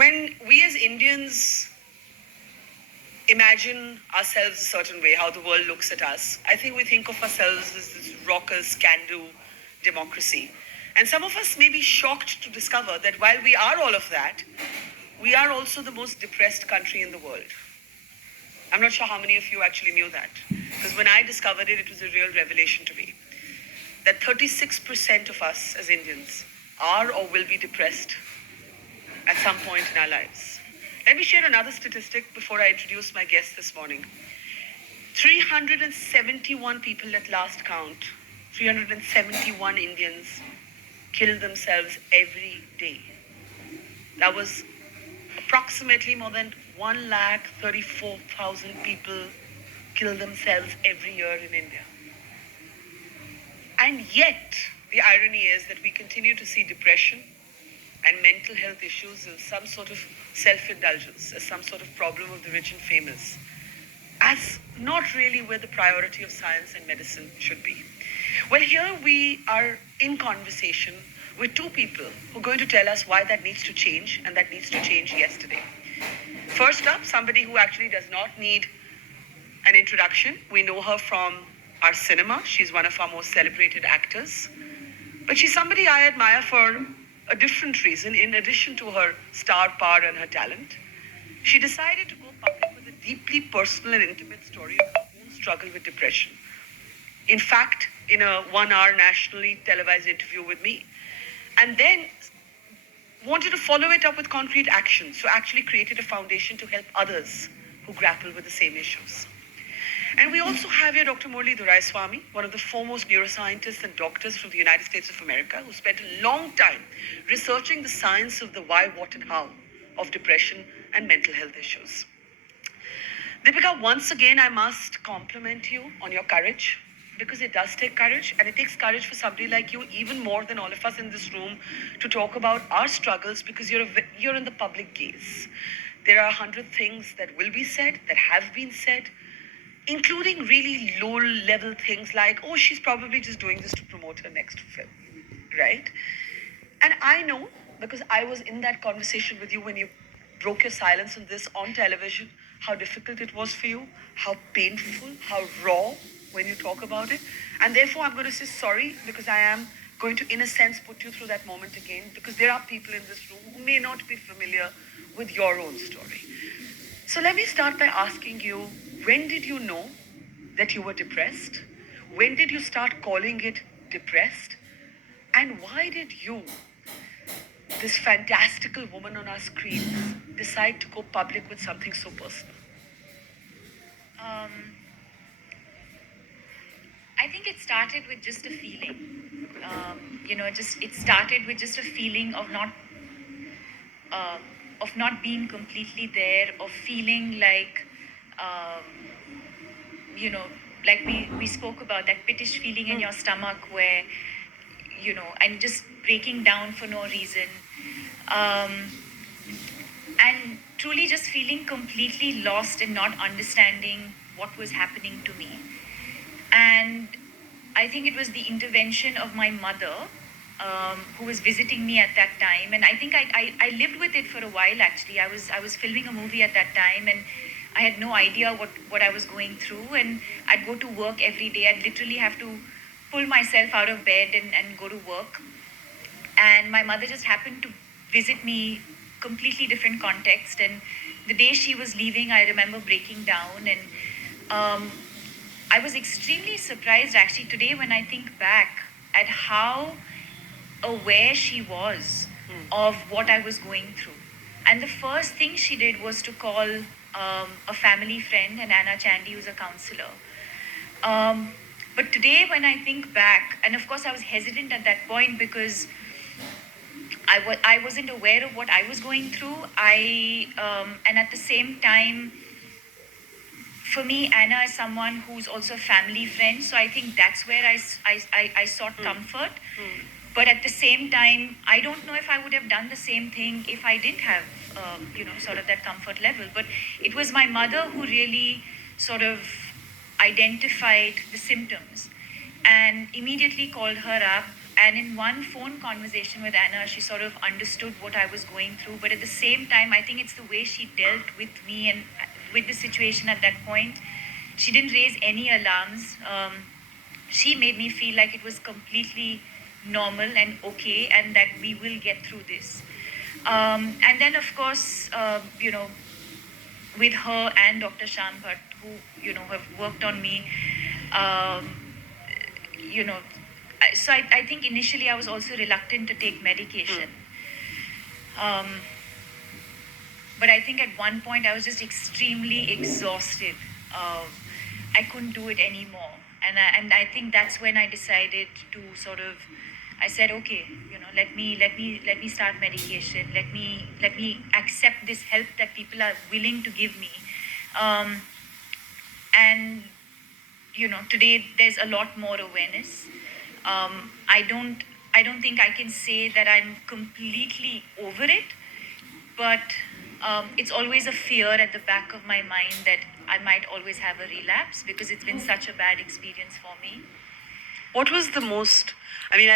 When we as Indians imagine ourselves a certain way, how the world looks at us, I think we think of ourselves as this raucous, can-do democracy. And some of us may be shocked to discover that while we are all of that, we are also the most depressed country in the world. I'm not sure how many of you actually knew that. Because when I discovered it, it was a real revelation to me. That 36% of us as Indians are or will be depressed at some point in our lives. Let me share another statistic before I introduce my guest this morning. 371 people at last count, 371 Indians kill themselves every day. That was approximately more than 134,000 people kill themselves every year in India. And yet, the irony is that we continue to see depression and mental health issues as some sort of self-indulgence, as some sort of problem of the rich and famous, as not really where the priority of science and medicine should be. Well, here we are in conversation with two people who are going to tell us why that needs to change, and that needs to change yesterday. First up, somebody who actually does not need an introduction. We know her from our cinema. She's one of our most celebrated actors. But she's somebody I admire for a different reason. In addition to her star power and her talent, she decided to go public with a deeply personal and intimate story of her own struggle with depression. In fact, in a 1-hour nationally televised interview with me. And then wanted to follow it up with concrete action. So actually created a foundation to help others who grapple with the same issues. And we also have here Dr. Murli Doraiswamy, one of the foremost neuroscientists and doctors from the United States of America, who spent a long time researching the science of the why, what, and how of depression and mental health issues. Deepika, once again, I must compliment you on your courage, because it does take courage, and it takes courage for somebody like you, even more than all of us in this room, to talk about our struggles, because you're in the public gaze. There are 100 things that will be said, that have been said, including really low-level things like, oh, she's probably just doing this to promote her next film, right? And I know, because I was in that conversation with you when you broke your silence on this on television, how difficult it was for you, how painful, how raw when you talk about it. And therefore, I'm going to say sorry, because I am going to, in a sense, put you through that moment again, because there are people in this room who may not be familiar with your own story. So let me start by asking you, when did you know that you were depressed? When did you start calling it depressed? And why did you, this fantastical woman on our screens, decide to go public with something so personal? I think it started with just a feeling. It started with just a feeling of not being completely there, of feeling like, um, like we spoke about that pittish feeling in your stomach where, and just breaking down for no reason. And truly just feeling completely lost and not understanding what was happening to me. And I think it was the intervention of my mother, who was visiting me at that time. And I think I lived with it for a while, actually. I was filming a movie at that time, and I had no idea what I was going through. And I'd go to work every day. I'd literally have to pull myself out of bed and go to work. And my mother just happened to visit me, completely different context. And the day she was leaving, I remember breaking down. And I was extremely surprised, actually, today when I think back at how aware she was of what I was going through. And the first thing she did was to call a family friend, and Anna Chandy, who's a counselor. But today when I think back, and of course I was hesitant at that point because I wasn't aware of what I was going through. And at the same time, for me, Anna is someone who's also a family friend. So I think that's where I sought comfort. But at the same time, I don't know if I would have done the same thing if I didn't have, sort of that comfort level. But it was my mother who really sort of identified the symptoms and immediately called her up And in one phone conversation with Anna, she sort of understood what I was going through. But at the same time, I think it's the way she dealt with me and with the situation at that point. She didn't raise any alarms. She made me feel like it was completely normal and okay, and that we will get through this. And then, of course, with her and Dr. Sham Bhatt, who have worked on me, um, you know, so I think initially I was also reluctant to take medication. Um, but I think at one point I was just extremely exhausted. Uh, I couldn't do it anymore, and I think that's when I decided to sort of. I said, okay, let me start medication. Let me accept this help that people are willing to give me, um, and today there's a lot more awareness. I don't think I can say that I'm completely over it, but it's always a fear at the back of my mind that I might always have a relapse because it's been such a bad experience for me. What was the most, I mean,